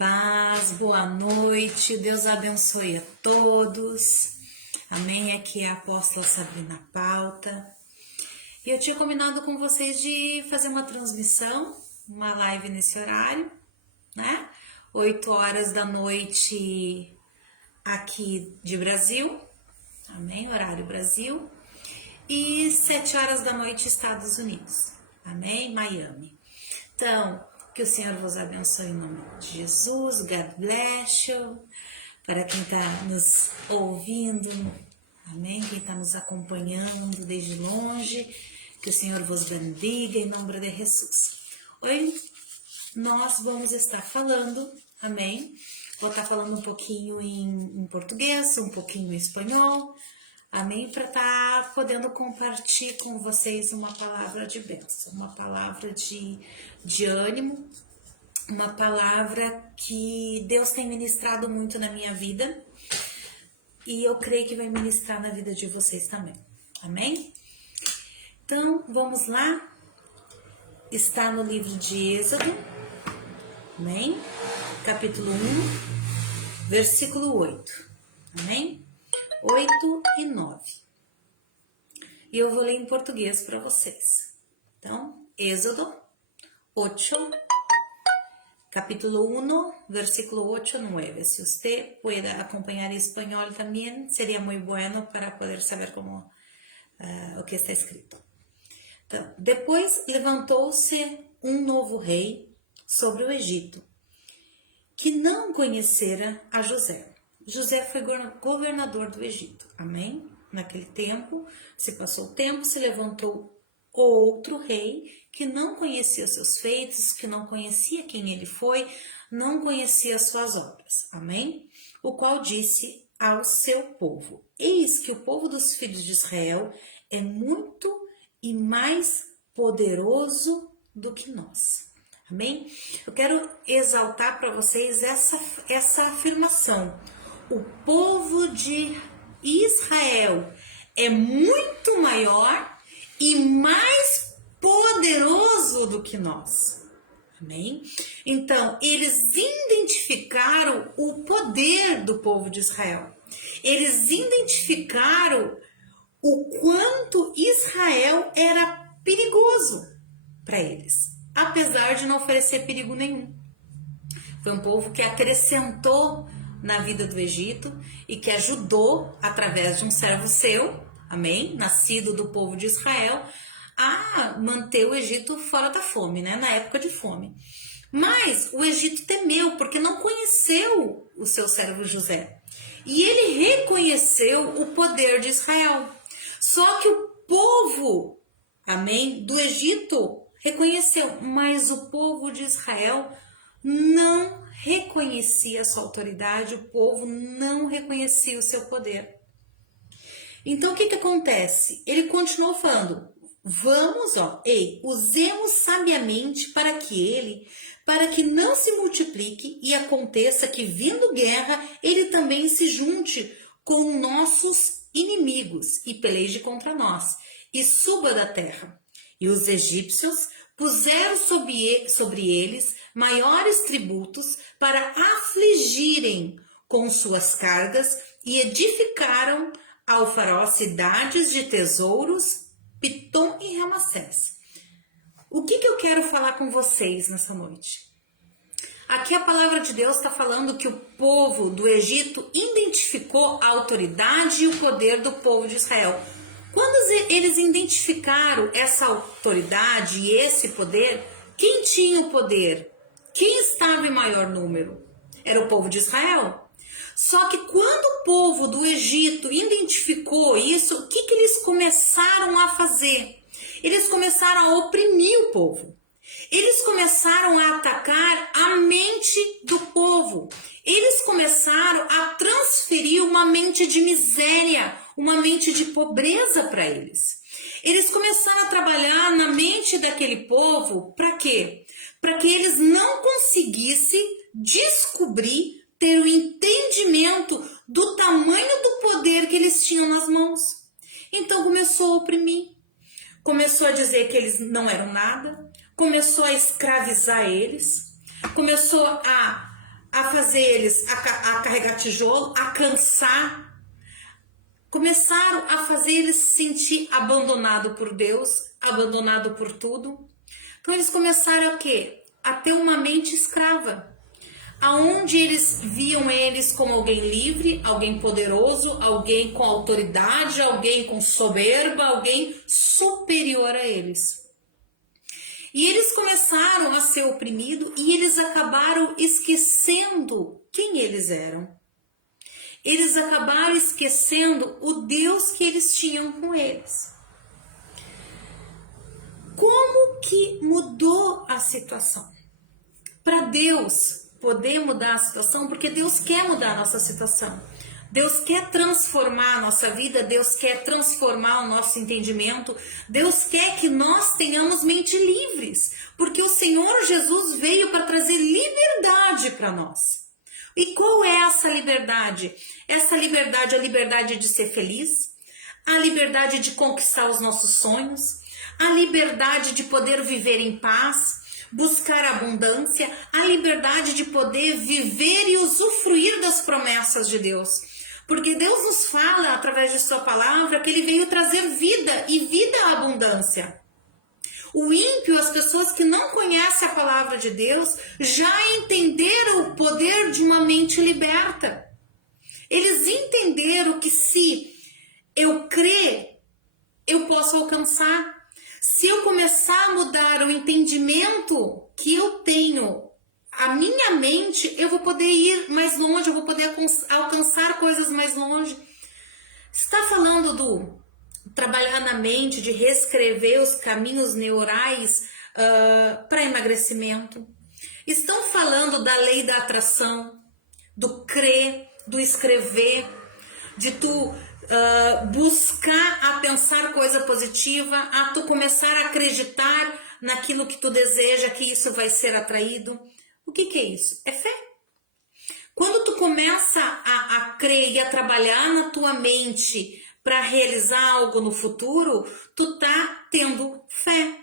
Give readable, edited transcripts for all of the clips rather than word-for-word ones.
Paz, boa noite, Deus abençoe a todos. Amém? Aqui é a apóstola Sabrina Pauta. E eu tinha combinado com vocês de fazer uma transmissão, uma live nesse horário, né? 8 horas da noite aqui de Brasil, amém? Horário Brasil. E 7 horas da noite Estados Unidos, amém? Miami. Então, que o Senhor vos abençoe em nome de Jesus. God bless you. Para quem está nos ouvindo, amém? Quem está nos acompanhando desde longe, que o Senhor vos bendiga em nome de Jesus. Hoje nós vamos estar falando, amém? Vou estar falando um pouquinho em português, um pouquinho em espanhol, amém? Para estar podendo compartilhar com vocês uma palavra de bênção, uma palavra de ânimo, uma palavra que Deus tem ministrado muito na minha vida e eu creio que vai ministrar na vida de vocês também, amém? Então, vamos lá, está no livro de Êxodo, amém? Capítulo 1, versículo 8, amém? 8 e 9. E eu vou ler em português para vocês. Então, Êxodo 8, capítulo 1, versículo 8 a 9. Si usted puede acompañar en español también, sería muy bueno para poder saber cómo, o que está escrito. Então, depois levantou-se um novo rei sobre o Egito, que não conhecera a José. José foi governador do Egito, amém? Naquele tempo, se passou o tempo, se levantou outro rei que não conhecia seus feitos, que não conhecia quem ele foi, não conhecia as suas obras, amém? O qual disse ao seu povo: eis que o povo dos filhos de Israel é muito e mais poderoso do que nós, amém? Eu quero exaltar para vocês essa afirmação. O povo de Israel é muito maior e mais poderoso do que nós, amém? Então, eles identificaram o poder do povo de Israel. Eles identificaram o quanto Israel era perigoso para eles, apesar de não oferecer perigo nenhum. Foi um povo que acrescentou na vida do Egito e que ajudou, através de um servo seu, amém? Nascido do povo de Israel, a manter o Egito fora da fome, né? Na época de fome. Mas o Egito temeu, porque não conheceu o seu servo José. E ele reconheceu o poder de Israel. Só que o povo, amém, do Egito reconheceu, mas o povo de Israel não reconhecia a sua autoridade, o povo não reconhecia o seu poder. Então, o que acontece? Ele continuou falando, vamos, usemos sabiamente para que não se multiplique e aconteça que, vindo guerra, ele também se junte com nossos inimigos e peleje contra nós, e suba da terra. E os egípcios puseram sobre eles maiores tributos para afligirem com suas cargas e edificaram ao faraó cidades de tesouros, Pitom e Ramassés. O que eu quero falar com vocês nessa noite? Aqui a palavra de Deus está falando que o povo do Egito identificou a autoridade e o poder do povo de Israel. Quando eles identificaram essa autoridade e esse poder, quem tinha o poder? Quem estava em maior número? Era o povo de Israel. Só que quando o povo do Egito identificou isso, o que eles começaram a fazer? Eles começaram a oprimir o povo. Eles começaram a atacar a mente do povo. Eles começaram a transferir uma mente de miséria, uma mente de pobreza para eles. Eles começaram a trabalhar na mente daquele povo, para quê? Para que eles não conseguissem descobrir, ter o entendimento do tamanho do poder que eles tinham nas mãos. Então começou a oprimir, começou a dizer que eles não eram nada, começou a escravizar eles, começou a a fazer eles a carregar tijolo, a cansar. Começaram a fazer eles se sentir abandonado por Deus, abandonado por tudo. Então eles começaram a quê? A ter uma mente escrava, aonde eles viam eles como alguém livre, alguém poderoso, alguém com autoridade, alguém com soberba, alguém superior a eles. E eles começaram a ser oprimidos e eles acabaram esquecendo quem eles eram. Eles acabaram esquecendo o Deus que eles tinham com eles. Como que mudou a situação? Para Deus poder mudar a situação, porque Deus quer mudar a nossa situação. Deus quer transformar a nossa vida, Deus quer transformar o nosso entendimento, Deus quer que nós tenhamos mente livres, porque o Senhor Jesus veio para trazer liberdade para nós. E qual é essa liberdade? Essa liberdade é a liberdade de ser feliz, a liberdade de conquistar os nossos sonhos, a liberdade de poder viver em paz, buscar abundância, a liberdade de poder viver e usufruir das promessas de Deus. Porque Deus nos fala, através de sua palavra, que Ele veio trazer vida e vida à abundância. O ímpio, as pessoas que não conhecem a palavra de Deus, já entenderam o poder de uma mente liberta. Eles entenderam que se eu crer, eu posso alcançar. Se eu começar a mudar o entendimento que eu tenho, a minha mente, eu vou poder ir mais longe, eu vou poder alcançar coisas mais longe. Está falando do trabalhar na mente, de reescrever os caminhos neurais para emagrecimento. Estão falando da lei da atração, do crer, do escrever, de tu buscar a pensar coisa positiva, a tu começar a acreditar naquilo que tu deseja, que isso vai ser atraído. O que é isso? É fé. Quando tu começa a crer e a trabalhar na tua mente para realizar algo no futuro, tu tá tendo fé.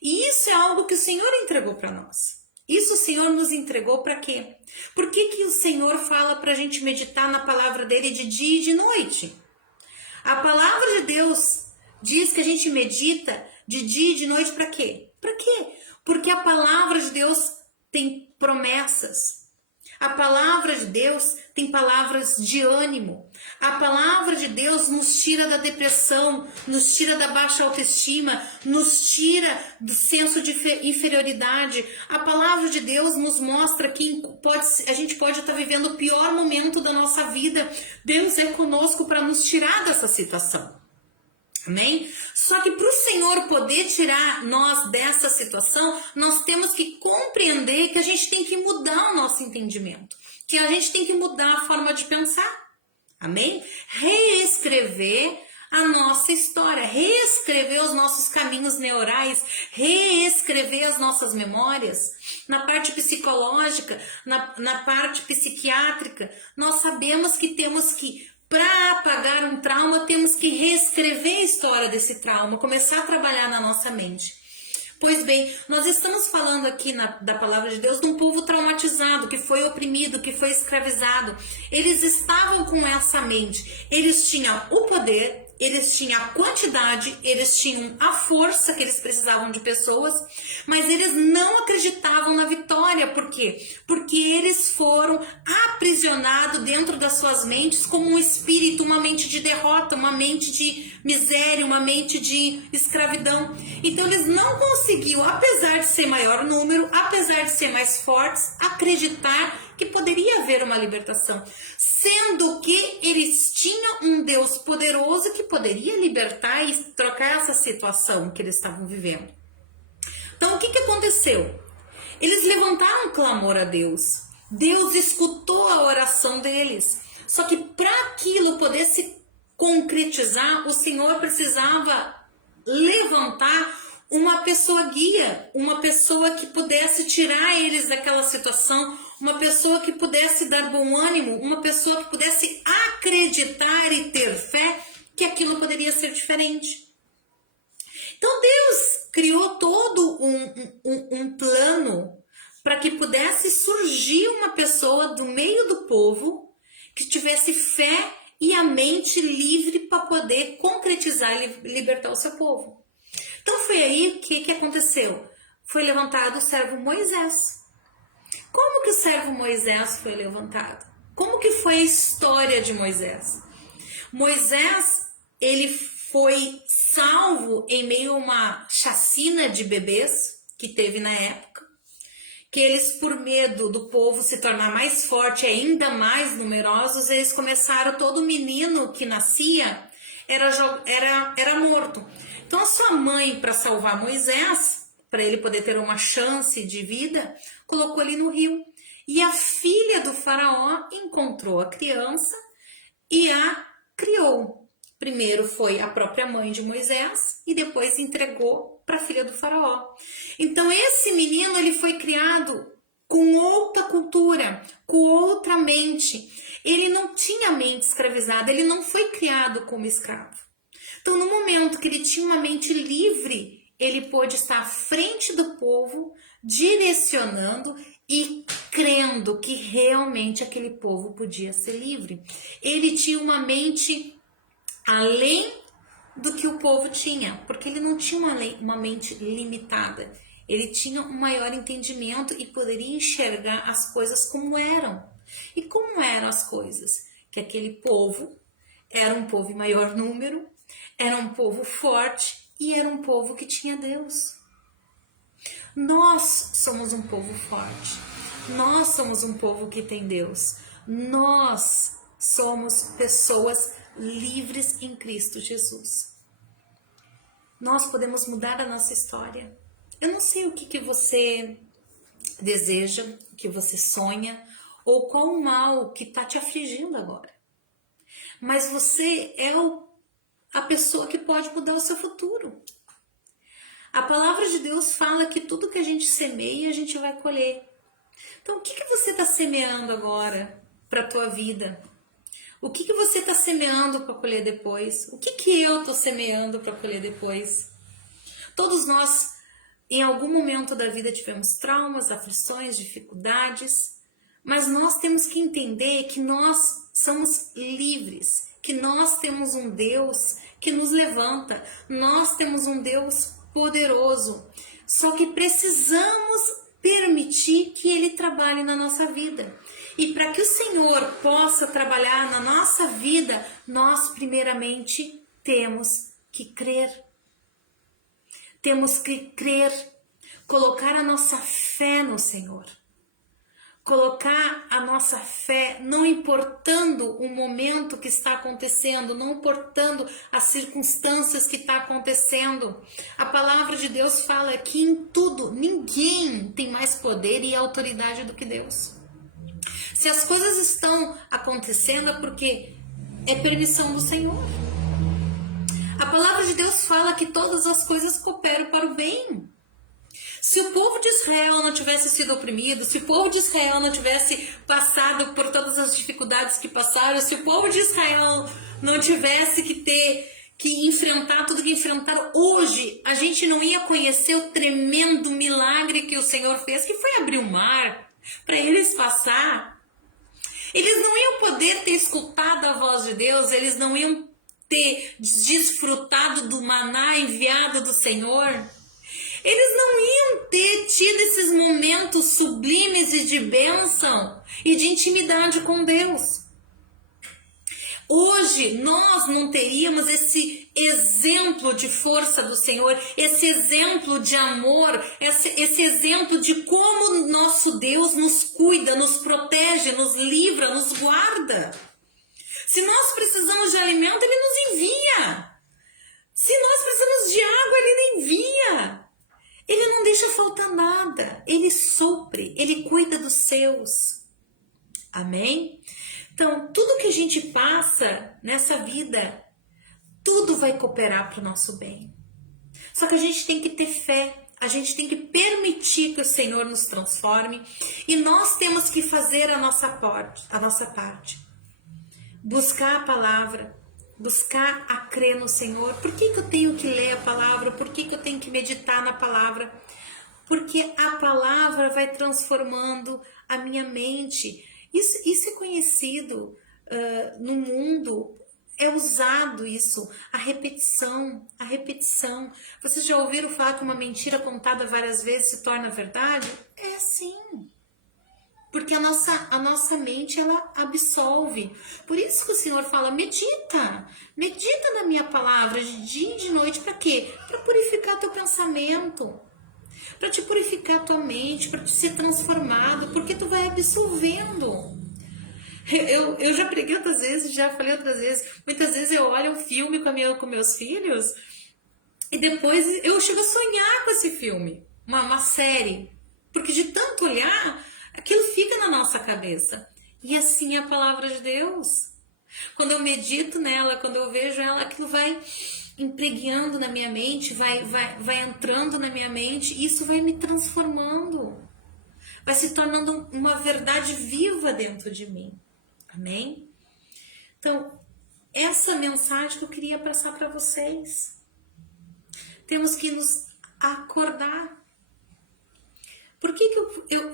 E isso é algo que o Senhor entregou para nós. Isso o Senhor nos entregou para quê? Por que o Senhor fala para a gente meditar na palavra dele de dia e de noite? A palavra de Deus diz que a gente medita de dia e de noite para quê? Para quê? Porque a palavra de Deus tem promessas. A palavra de Deus tem palavras de ânimo. A palavra de Deus nos tira da depressão, nos tira da baixa autoestima, nos tira do senso de inferioridade. A palavra de Deus nos mostra que a gente pode estar vivendo o pior momento da nossa vida. Deus é conosco para nos tirar dessa situação. Amém? Só que para o Senhor poder tirar nós dessa situação, nós temos que compreender que a gente tem que mudar o nosso entendimento, que a gente tem que mudar a forma de pensar. Amém? Reescrever a nossa história, reescrever os nossos caminhos neurais, reescrever as nossas memórias. Na parte psicológica, na parte psiquiátrica, nós sabemos que temos que, para apagar um trauma, temos que reescrever a história desse trauma, começar a trabalhar na nossa mente. Pois bem, nós estamos falando aqui da palavra de Deus de um povo traumatizado, que foi oprimido, que foi escravizado. Eles estavam com essa mente, eles tinham o poder, eles tinham a quantidade, eles tinham a força que eles precisavam de pessoas, mas eles não acreditavam na vitória. Por quê? Porque eles foram aprisionados dentro das suas mentes como um espírito, uma mente de derrota, uma mente de miséria, uma mente de escravidão. Então eles não conseguiam, apesar de ser maior número, apesar de ser mais fortes, acreditar que poderia haver uma libertação, sendo que eles tinham um Deus poderoso que poderia libertar e trocar essa situação que eles estavam vivendo. Então o que aconteceu? Eles levantaram um clamor a Deus. Deus escutou a oração deles. Só que para aquilo poder se concretizar, o Senhor precisava levantar uma pessoa guia, uma pessoa que pudesse tirar eles daquela situação, uma pessoa que pudesse dar bom ânimo, uma pessoa que pudesse acreditar e ter fé que aquilo poderia ser diferente. Então Deus criou todo um plano para que pudesse surgir uma pessoa do meio do povo que tivesse fé e a mente livre para poder concretizar e libertar o seu povo. Então foi aí que aconteceu. Foi levantado o servo Moisés. Como que o servo Moisés foi levantado? Como que foi a história de Moisés? Moisés, ele foi salvo em meio a uma chacina de bebês que teve na época, que eles, por medo do povo se tornar mais forte, ainda mais numerosos, eles começaram, todo menino que nascia era morto. Então a sua mãe, para salvar Moisés, para ele poder ter uma chance de vida, colocou ele no rio. E a filha do faraó encontrou a criança e a criou. Primeiro foi a própria mãe de Moisés e depois entregou para a filha do faraó. Então esse menino, ele foi criado com outra cultura, com outra mente. Ele não tinha mente escravizada, ele não foi criado como escravo. Então no momento que ele tinha uma mente livre, ele pôde estar à frente do povo, direcionando e crendo que realmente aquele povo podia ser livre. Ele tinha uma mente além do que o povo tinha, porque ele não tinha uma mente limitada. Ele tinha um maior entendimento e poderia enxergar as coisas como eram. E como eram as coisas? Que aquele povo era um povo em maior número, era um povo forte e era um povo que tinha Deus. Nós somos um povo forte. Nós somos um povo que tem Deus. Nós somos pessoas livres em Cristo Jesus. Nós podemos mudar a nossa história. Eu não sei o que você deseja, o que você sonha, ou qual o mal que está te afligindo agora. Mas você é a pessoa que pode mudar o seu futuro. A palavra de Deus fala que tudo que a gente semeia, a gente vai colher. Então, o que você está semeando agora para a tua vida? O que você está semeando para colher depois? O que eu estou semeando para colher depois? Todos nós, em algum momento da vida, tivemos traumas, aflições, dificuldades, mas nós temos que entender que nós somos livres, que nós temos um Deus que nos levanta, nós temos um Deus poderoso, só que precisamos permitir que Ele trabalhe na nossa vida. E para que o Senhor possa trabalhar na nossa vida, nós primeiramente temos que crer. Temos que crer, colocar a nossa fé no Senhor. Colocar a nossa fé, não importando o momento que está acontecendo, não importando as circunstâncias que está acontecendo. A palavra de Deus fala que em tudo, ninguém tem mais poder e autoridade do que Deus. Se as coisas estão acontecendo é porque é permissão do Senhor. A palavra de Deus fala que todas as coisas cooperam para o bem. Se o povo de Israel não tivesse sido oprimido, se o povo de Israel não tivesse passado por todas as dificuldades que passaram, se o povo de Israel não tivesse que enfrentar tudo que enfrentaram, hoje a gente não ia conhecer o tremendo milagre que o Senhor fez, que foi abrir o mar para eles passar. Eles não iam poder ter escutado a voz de Deus, eles não iam ter desfrutado do maná enviado do Senhor. Eles não iam ter tido esses momentos sublimes e de bênção e de intimidade com Deus. Hoje nós não teríamos esse exemplo de força do Senhor, esse exemplo de amor, esse exemplo de como nosso Deus nos cuida, nos protege, nos livra, nos guarda. Se nós precisamos de alimento, Ele nos envia. Se nós precisamos de água, Ele envia. Ele não deixa faltar nada. Ele supre, Ele cuida dos seus. Amém? Então, tudo que a gente passa nessa vida, tudo vai cooperar para o nosso bem. Só que a gente tem que ter fé, a gente tem que permitir que o Senhor nos transforme e nós temos que fazer a nossa parte. Buscar a palavra, buscar a crer no Senhor. Por que eu tenho que ler a palavra? Por que eu tenho que meditar na palavra? porque a palavra vai transformando a minha mente. Isso é conhecido no mundo, é usado isso, a repetição, a repetição. Vocês já ouviram falar que uma mentira contada várias vezes se torna verdade? É assim. Porque a nossa mente, ela absolve. Por isso que o Senhor fala, medita. Medita na minha palavra de dia e de noite. Para quê? Para purificar teu pensamento. Para te purificar tua mente, para te ser transformado. Porque tu vai absorvendo. Eu já preguei outras vezes, já falei outras vezes. Muitas vezes eu olho um filme com meus filhos e depois eu chego a sonhar com esse filme. Uma série. Porque de tanto olhar, aquilo fica na nossa cabeça. E assim é a palavra de Deus. Quando eu medito nela, quando eu vejo ela, aquilo vai impregnando na minha mente, vai entrando na minha mente, e isso vai me transformando. Vai se tornando uma verdade viva dentro de mim. Amém? Então, essa mensagem que eu queria passar para vocês. Temos que nos acordar. Por que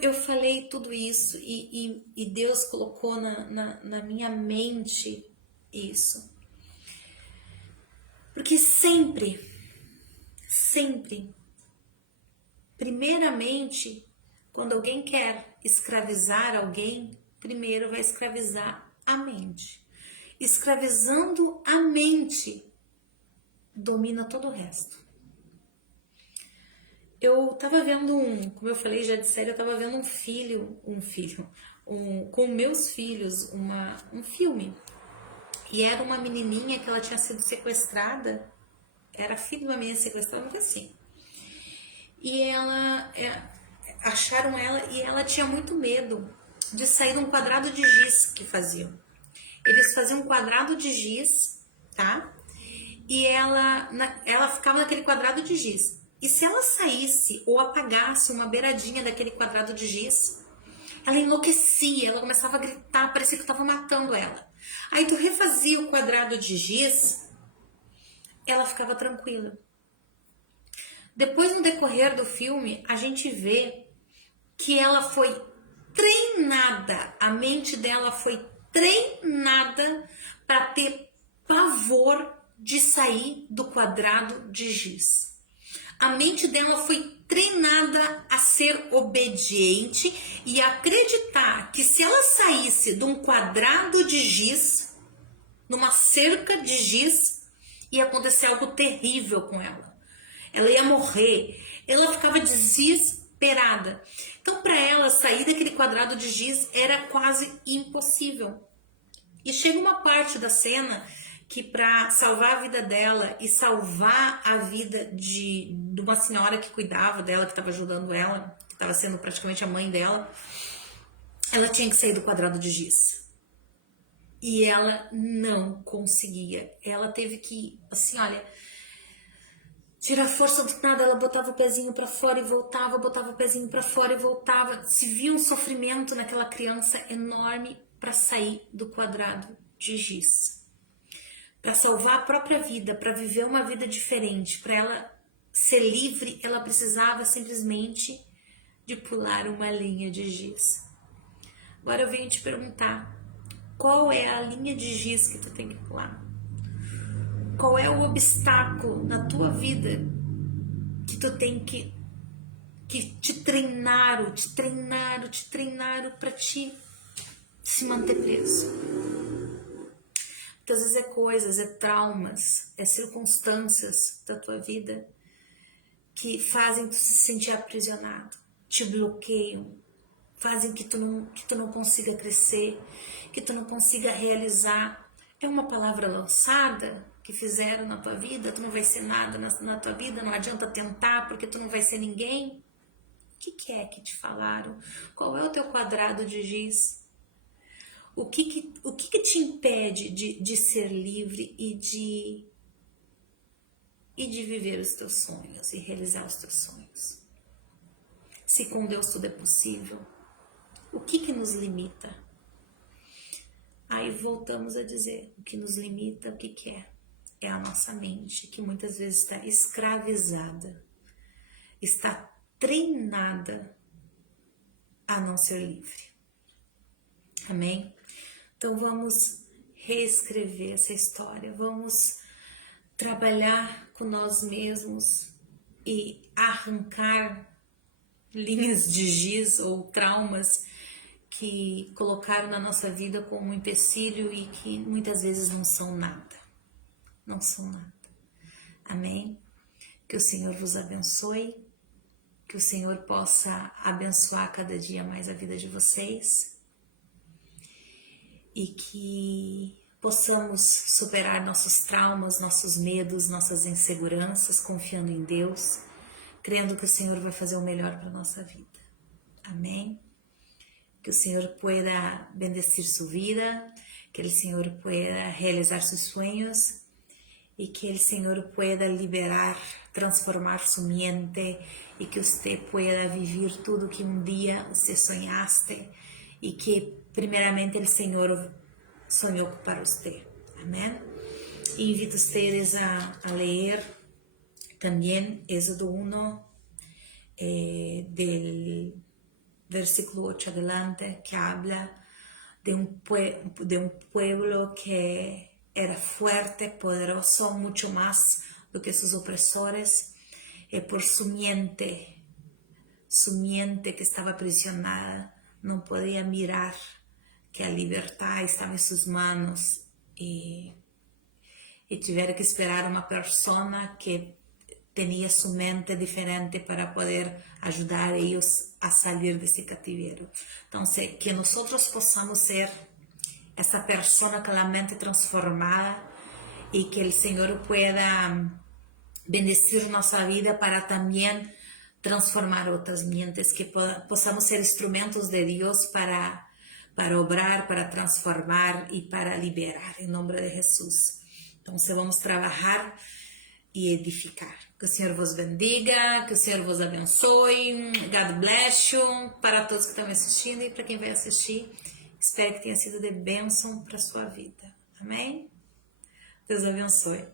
eu falei tudo isso e Deus colocou na minha mente isso? Porque sempre, primeiramente, quando alguém quer escravizar alguém, primeiro vai escravizar a mente. Escravizando a mente, domina todo o resto. Eu tava vendo como eu falei já de série, eu tava vendo com meus filhos, um filme. E era uma menininha que ela tinha sido sequestrada, era filha de uma menina sequestrada, muito assim. E acharam ela e ela tinha muito medo de sair de um quadrado de giz que faziam. Eles faziam um quadrado de giz, tá? E ela ficava naquele quadrado de giz. E se ela saísse ou apagasse uma beiradinha daquele quadrado de giz, ela enlouquecia, ela começava a gritar, parecia que estava matando ela. Aí tu refazia o quadrado de giz, ela ficava tranquila. Depois, no decorrer do filme, a gente vê que ela foi treinada, a mente dela foi treinada para ter pavor de sair do quadrado de giz. A mente dela foi treinada a ser obediente e acreditar que se ela saísse de um quadrado de giz, numa cerca de giz, ia acontecer algo terrível com ela. Ela ia morrer. Ela ficava desesperada. Então, para ela, sair daquele quadrado de giz era quase impossível. E chega uma parte da cena que, para salvar a vida dela e salvar a vida de uma senhora que cuidava dela, que estava ajudando ela, que estava sendo praticamente a mãe dela, ela tinha que sair do quadrado de giz. E ela não conseguia. Ela teve que, assim, olha, tirar força do nada. Ela botava o pezinho para fora e voltava, botava o pezinho para fora e voltava. Se via um sofrimento naquela criança enorme para sair do quadrado de giz. Para salvar a própria vida, para viver uma vida diferente, para ela ser livre, ela precisava simplesmente de pular uma linha de giz. Agora eu venho te perguntar, qual é a linha de giz que tu tem que pular? Qual é o obstáculo na tua vida que tu tem que te treinaram para te se manter preso? Muitas vezes é coisas, é traumas, é circunstâncias da tua vida que fazem tu se sentir aprisionado, te bloqueiam, fazem que tu não consiga crescer, que tu não consiga realizar. É uma palavra lançada que fizeram na tua vida, tu não vai ser nada na tua vida, não adianta tentar porque tu não vai ser ninguém. O que é que te falaram? Qual é o teu quadrado de giz? O que te impede de ser livre e de viver os teus sonhos e realizar os teus sonhos? Se com Deus tudo é possível, o que nos limita? Aí voltamos a dizer, o que nos limita, o que é? É a nossa mente, que muitas vezes está escravizada, está treinada a não ser livre. Amém? Então vamos reescrever essa história, vamos trabalhar com nós mesmos e arrancar linhas de giz ou traumas que colocaram na nossa vida como um empecilho e que muitas vezes não são nada. Não são nada. Amém? Que o Senhor vos abençoe, que o Senhor possa abençoar cada dia mais a vida de vocês e que possamos superar nossos traumas, nossos medos, nossas inseguranças, confiando em Deus, crendo que o Senhor vai fazer o melhor para a nossa vida. Amém? Que o Senhor pueda bendecir su vida, que el Senhor pueda realizar sus sueños y que el Señor pueda liberar, transformar su mente y que usted pueda vivir todo que un día usted soñaste y que primeramente el Señor soñó para usted. Amén. Invito a ustedes a leer también Éxodo 1 del versículo 8 adelante, que habla de un pueblo que era fuerte, poderoso, mucho más do que sus opresores, por su mente que estaba aprisionada, no podía mirar que a libertad estaba en sus manos y tiveram que esperar uma persona que tenía su mente diferente para poder ayudar a ellos a salir de ese cativeiro. Entonces, que nosotros possamos ser essa persona com a mente transformada e que o Senhor pueda bendecir nossa vida para também transformar outras mentes, que possamos ser instrumentos de Deus para obrar, para transformar e para liberar, em nome de Jesus. Então, vamos trabalhar e edificar. Que o Senhor vos bendiga, que o Senhor vos abençoe. God bless you. Para todos que estão me assistindo e para quem vai assistir, espero que tenha sido de bênção para a sua vida. Amém? Deus abençoe.